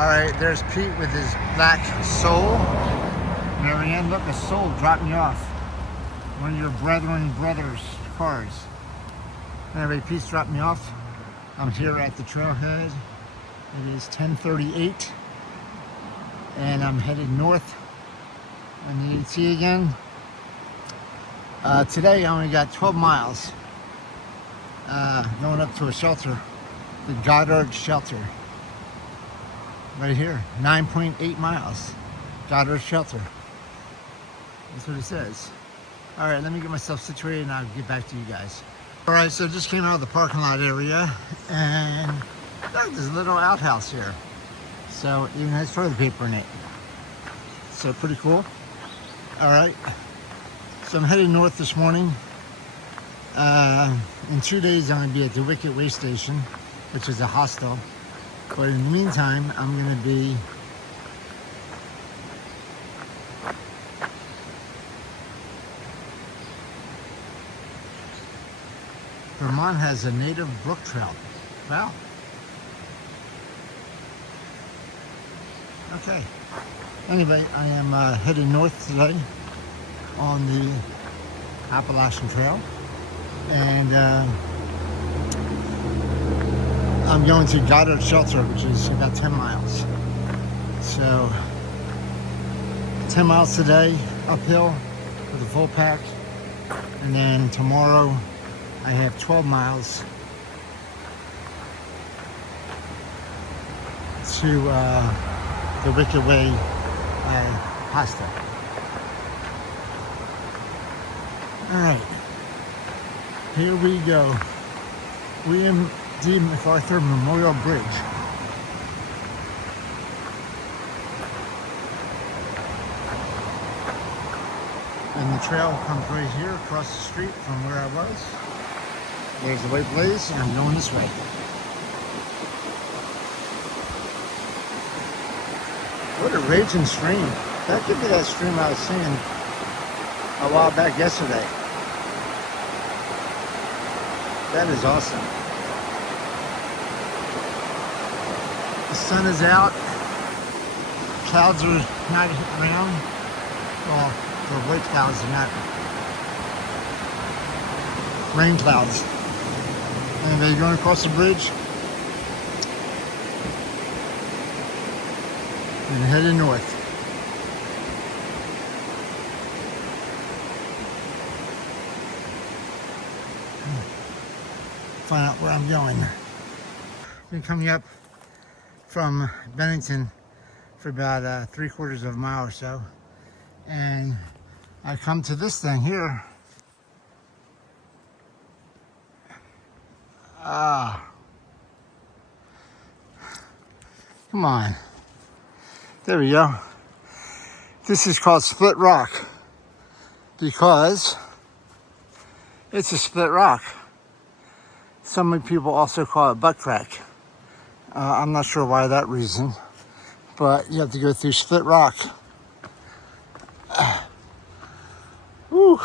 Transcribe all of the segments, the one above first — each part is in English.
Alright, there's Pete with his black soul. Marianne, look, a soul dropped me off. One of your brothers' cars. Anyway, Pete's dropped me off. I'm here at the trailhead. It is 10:38. And I'm headed north on the AT again. Today I only got 12 miles. Going up to a shelter, the Goddard Shelter. Right here, 9.8 miles. Goddard Shelter. That's what it says. Alright, let me get myself situated and I'll get back to you guys. Alright, so just came out of the parking lot area and look, there's a little outhouse here. So it even has toilet paper in it. So pretty cool. Alright, so I'm heading north this morning. In 2 days I'm going to be at the Wicked Way Station, which is a hostel. But in the meantime, I'm going to be Vermont has a native brook trout. Wow. Okay. Anyway, I am heading north today on the Appalachian Trail. And I'm going to Goddard Shelter, which is about 10 miles. So 10 miles today, uphill with a full pack. And then tomorrow I have 12 miles to the Wicked Way Hostel. All right, here we go. William D. MacArthur Memorial Bridge. And the trail comes right here across the street from where I was. There's the white blaze, and I'm going this way. What a raging stream. That could be that stream I was seeing a while back yesterday. That is awesome. The sun is out. Clouds are not around. Well, the white clouds are not. Rain clouds. Anyway, going across the bridge. And heading north. Find out where I'm going. Been coming up from Bennington for about 3/4 of a mile or so, and I come to this thing here. Come on. There we go. This is called Split Rock because it's a split rock. Some people also call it butt crack. I'm not sure why that reason, but you have to go through Split Rock. Woo.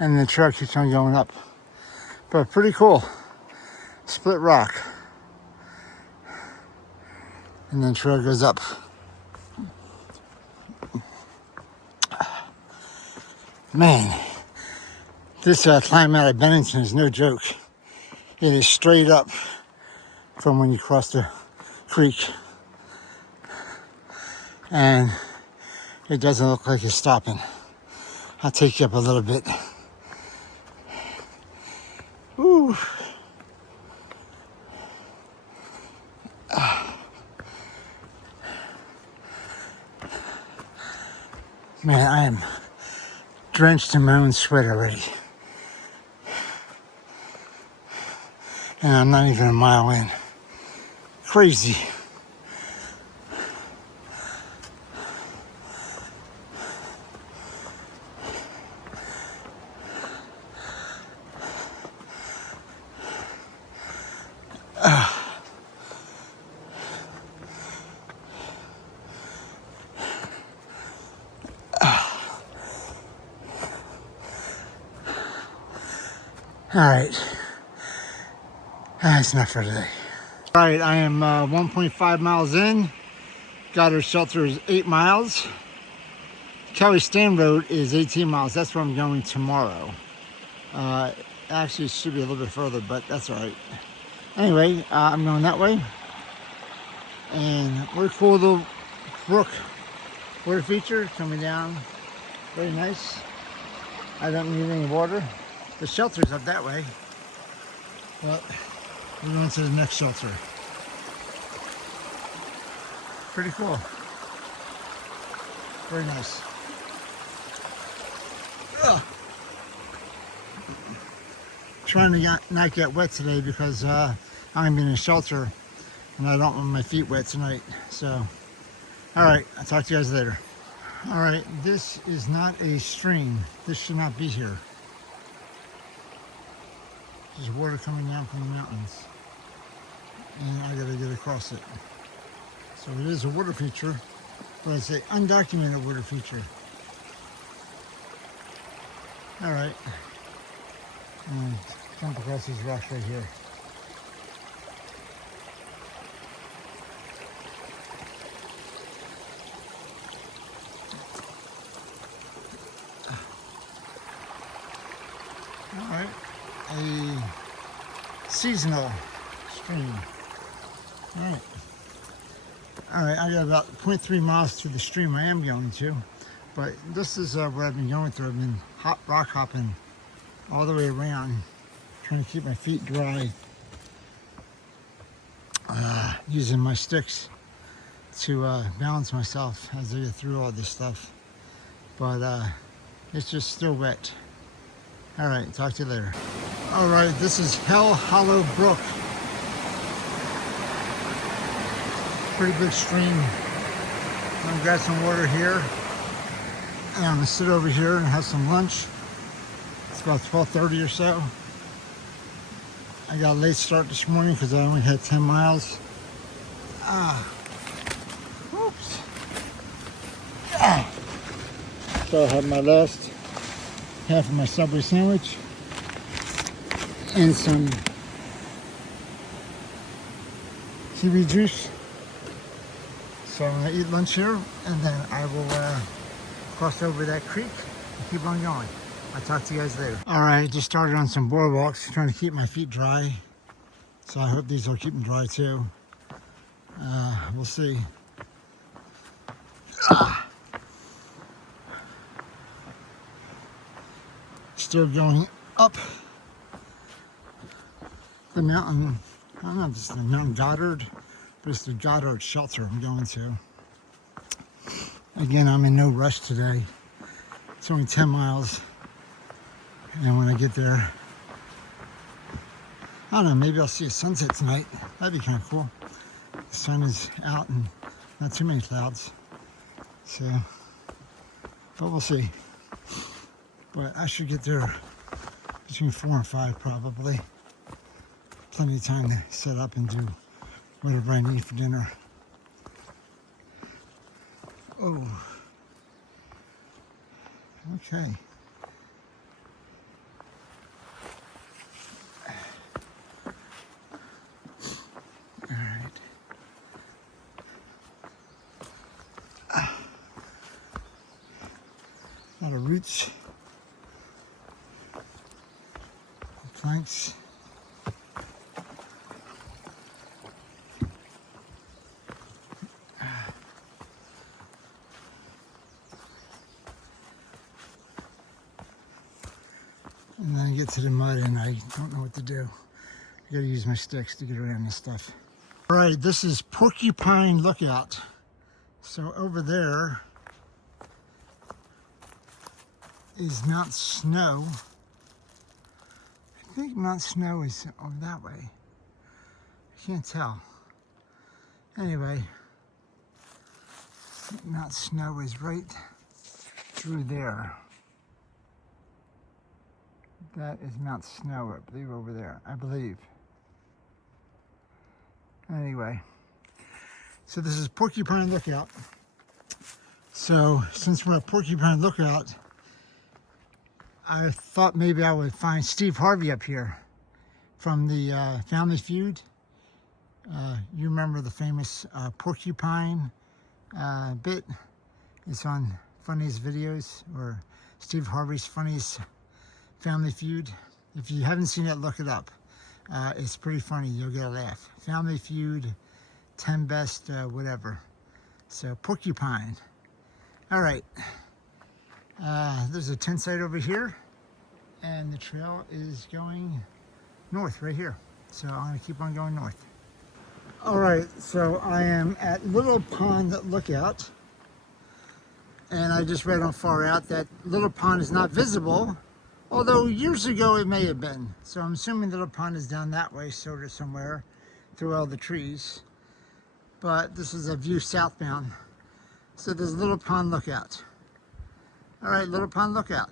And the trail keeps on going up. But pretty cool. Split rock. And then the trail goes up. Man, this climb out of Bennington is no joke. It is straight up from when you cross the creek. And it doesn't look like it's stopping. I'll take you up a little bit. Ooh. Man, I am drenched in my own sweat already. And I'm not even a mile in. Crazy. All right. That's enough for today. All right, I am 1.5 miles in. Goddard Shelter is 8 miles. Kelly Stan Road is 18 miles. That's where I'm going tomorrow. Actually, it should be a little bit further, but that's all right. Anyway, I'm going that way. And we're cool little brook water feature coming down. Very nice. I don't need any water. The shelter's up that way. But we're going to the next shelter. Pretty cool. Very nice. Ugh. Trying to not get wet today because I'm in a shelter and I don't want my feet wet tonight. So, all right, I'll talk to you guys later. All right, this is not a stream. This should not be here. There's water coming down from the mountains and I gotta get across it. So it is a water feature, but it's an undocumented water feature. All right, jump across these rocks right here. All right, a seasonal stream. All right. All right, I got about 0.3 miles to the stream I am going to, but this is what I've been going through. I've been rock hopping all the way around, trying to keep my feet dry, using my sticks to balance myself as I get through all this stuff. But it's just still wet. All right, talk to you later. All right, this is Hell Hollow Brook. Pretty big stream. I'm gonna grab some water here. And I'm gonna sit over here and have some lunch. It's about 12:30 or so. I got a late start this morning because I only had 10 miles. Oops. So I had my last half of my Subway sandwich and some kiwi juice. So I'm gonna eat lunch here and then I will cross over that creek and keep on going. I'll talk to you guys later. All right, just started on some boardwalks, trying to keep my feet dry. So I hope these will keep them dry too. We'll see. Still going up the mountain. I don't know if it's the Mount Goddard, but it's the Goddard Shelter I'm going to. Again, I'm in no rush today. It's only 10 miles. And when I get there, I don't know, maybe I'll see a sunset tonight. That'd be kind of cool. The sun is out and not too many clouds. So, but we'll see. But I should get there between 4 and 5 probably. Plenty of time to set up and do whatever I need for dinner. Oh. Okay. All right. A lot of roots. Planks. And then I get to the mud and I don't know what to do. I gotta use my sticks to get around this stuff. All right, this is Porcupine Lookout. So over there is Mount Snow. I think Mount Snow is over that way. I can't tell. Anyway, Mount Snow is right through there. That is Mount Snow, I believe, over there. I believe. Anyway, so this is Porcupine Lookout. So since we're at Porcupine Lookout, I thought maybe I would find Steve Harvey up here from the Family Feud. You remember the famous porcupine bit? It's on Funniest Videos, or Steve Harvey's Funniest Family Feud. If you haven't seen it, look it up. It's pretty funny. You'll get a laugh. Family Feud, 10 best, whatever. So, porcupine. All right. There's a tent site over here, and the trail is going north right here. So I'm going to keep on going north. All right, so I am at Little Pond Lookout, and I just read on Far Out that Little Pond is not visible, although years ago it may have been. So I'm assuming Little Pond is down that way, sort of somewhere, through all the trees. But this is a view southbound. So there's Little Pond Lookout. All right, Little Pond Lookout.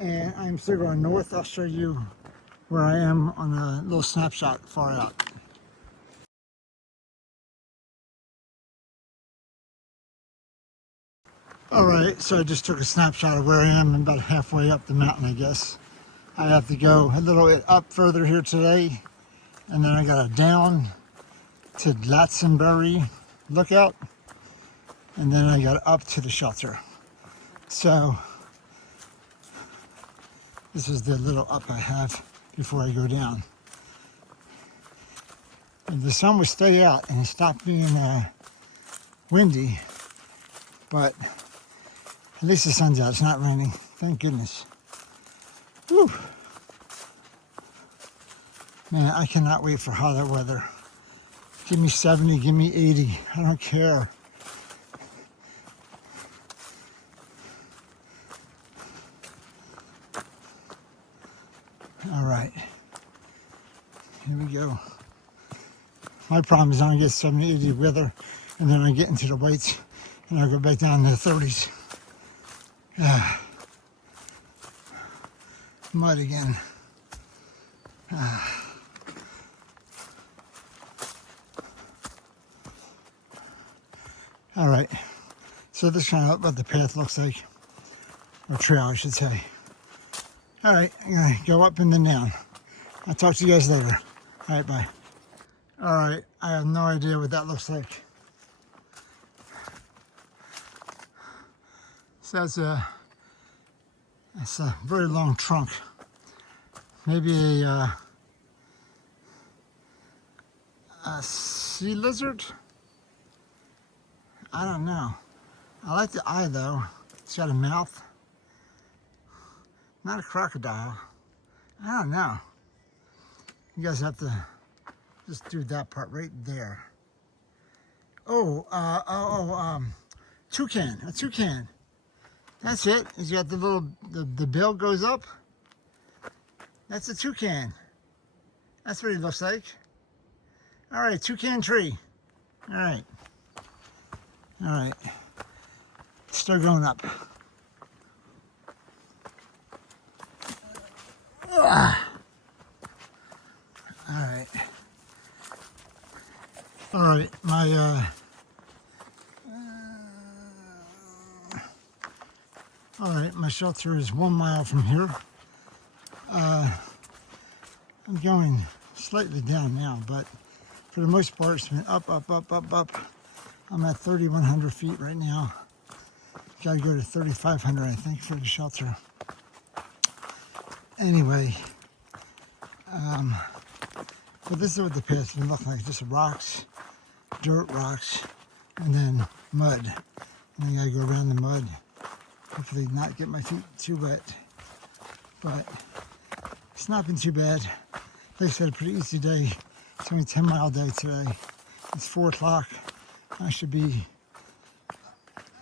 And I'm still going north. I'll show you where I am on a little snapshot Far Out. All right, so I just took a snapshot of where I am. I'm about halfway up the mountain, I guess. I have to go a little bit up further here today, and then I got to down to Latsonbury Lookout, and then I got up to the shelter. So this is the little up I have before I go down. And the sun would stay out and stop being windy, but at least the sun's out. It's not raining. Thank goodness. Whew. Man, I cannot wait for hotter weather. Give me 70, give me 80. I don't care. All right, here we go. My problem is I don't get 70, 80 weather, and then I get into the whites, and I go back down to the 30s. Mud again. All right, so this is kind of what the path looks like, or trail, I should say. All right, I'm gonna go up and then down. I'll talk to you guys later. All right, bye. All right, I have no idea what that looks like. So that's a very long trunk. Maybe a sea lizard? I don't know. I like the eye though. It's got a mouth. Not a crocodile. I don't know. You guys have to just do that part right there. Toucan, a toucan. That's it. He's got the little, the bill goes up. That's a toucan. That's what he looks like. All right, toucan tree. All right. All right. Still going up. All right. All right, my shelter is 1 mile from here. I'm going slightly down now, but for the most part, it's been up, up, up, up, up. I'm at 3,100 feet right now. Gotta go to 3,500, I think, for the shelter. Anyway, but this is what the path's been looking like. Just rocks, dirt rocks, and then mud. And then I gotta go around the mud. Hopefully not get my feet too wet. But it's not been too bad. Like I said, a pretty easy day. It's only a 10-mile day today. It's 4 o'clock. I should be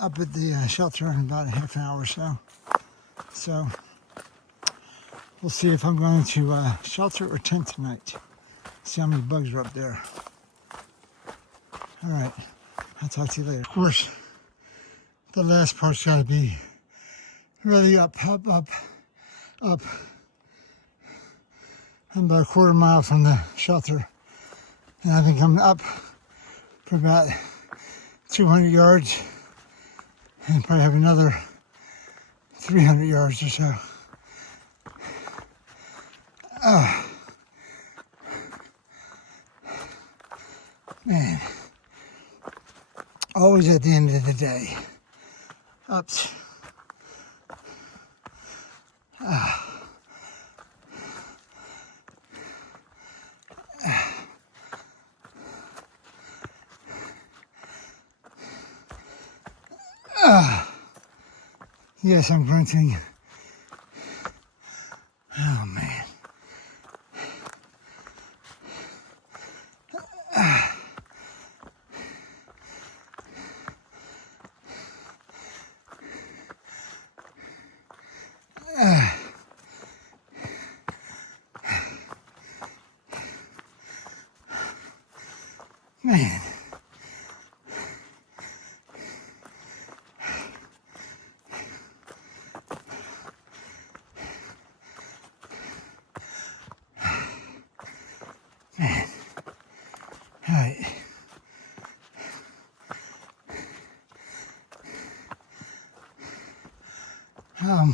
up at the shelter in about a half an hour or so. So we'll see if I'm going to shelter or tent tonight. See how many bugs are up there. All right, I'll talk to you later. Of course, the last part's gotta be really up, up, up, up. I'm about a quarter mile from the shelter, and I think I'm up for about 200 yards, and probably have another 300 yards or so. Man, always at the end of the day, ups. Yes, I'm grunting. Oh, man. Man. All right.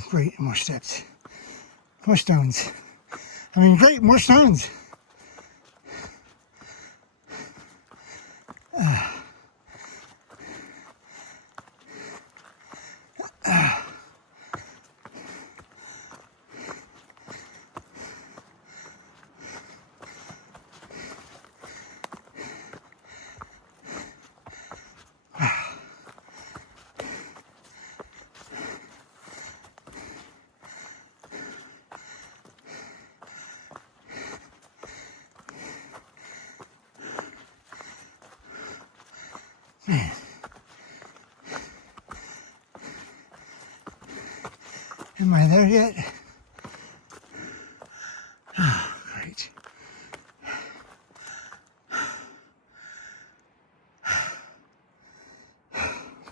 Great, more steps. More stones. Great, more stones. Man. Am I there yet? Oh, great.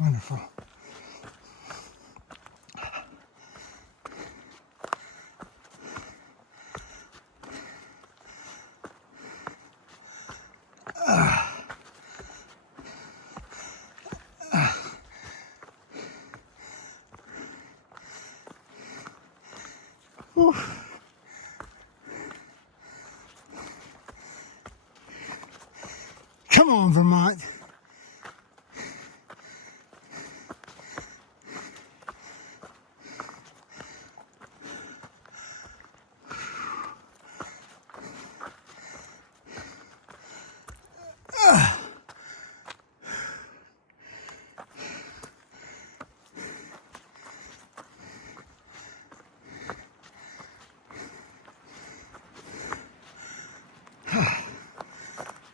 Wonderful. Whew. Come on, Vermont.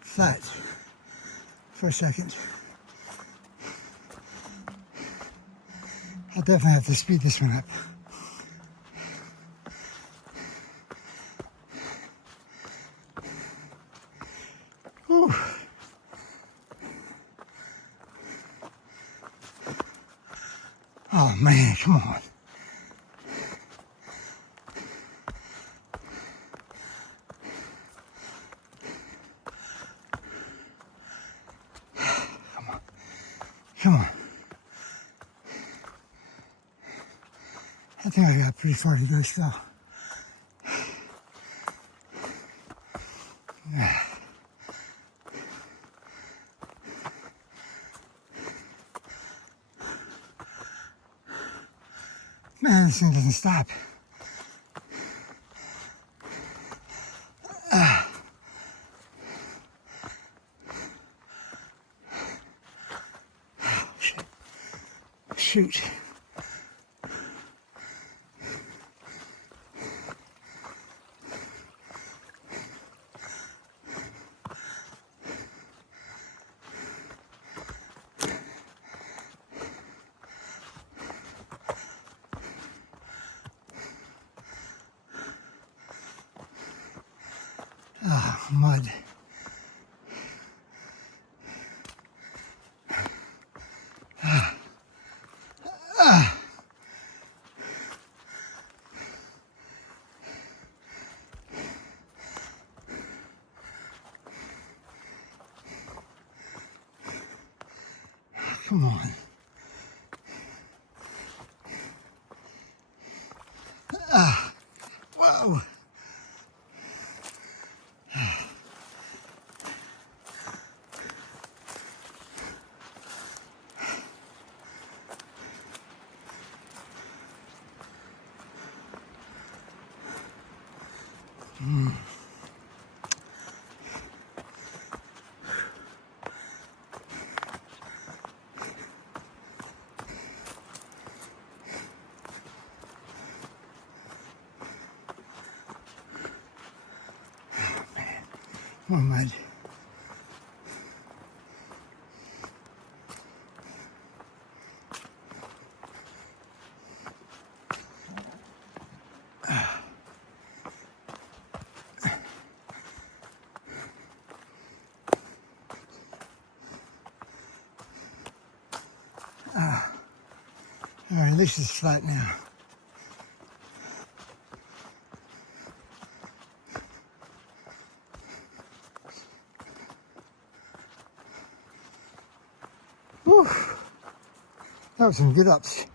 Flat for a second. I'll definitely have to speed this one up. Whew. Oh man, come on. Come on. I think I got pretty far to go still. Man, this thing doesn't stop. Shoot. Ah, mud. Come on. More mud. All right, at least it's flat now. Whew. That was some good ups.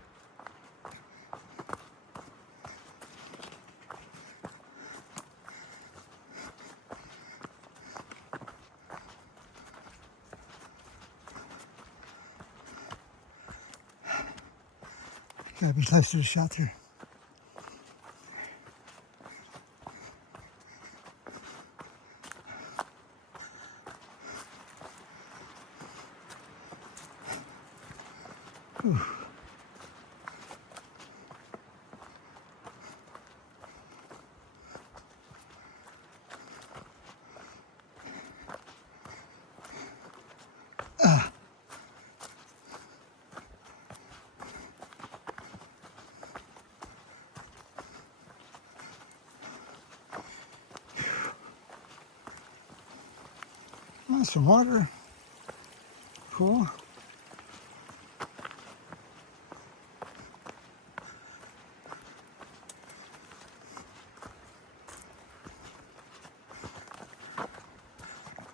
Gotta be close to the shelter. Whew. Oh, some water. Cool.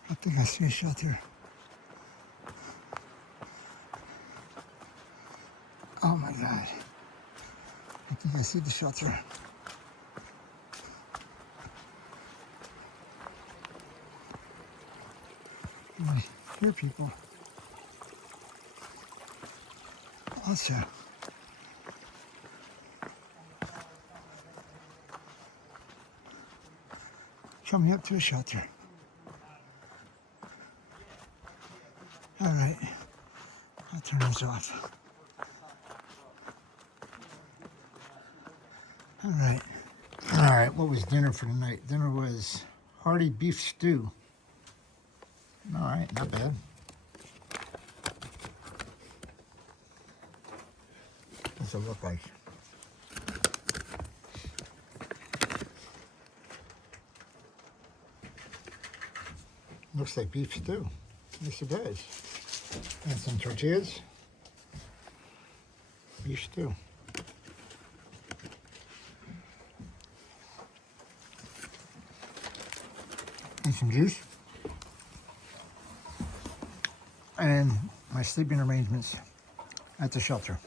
I think I see a shelter. Oh my God. I think I see the shelter. I hear people. Also, coming up to a shelter. All right, I'll turn this off. All right, what was dinner for tonight? Dinner was hearty beef stew. All right, not bad. What's it look like? Looks like beef stew. Yes, it does. And some tortillas. Beef stew. And some juice. And my sleeping arrangements at the shelter.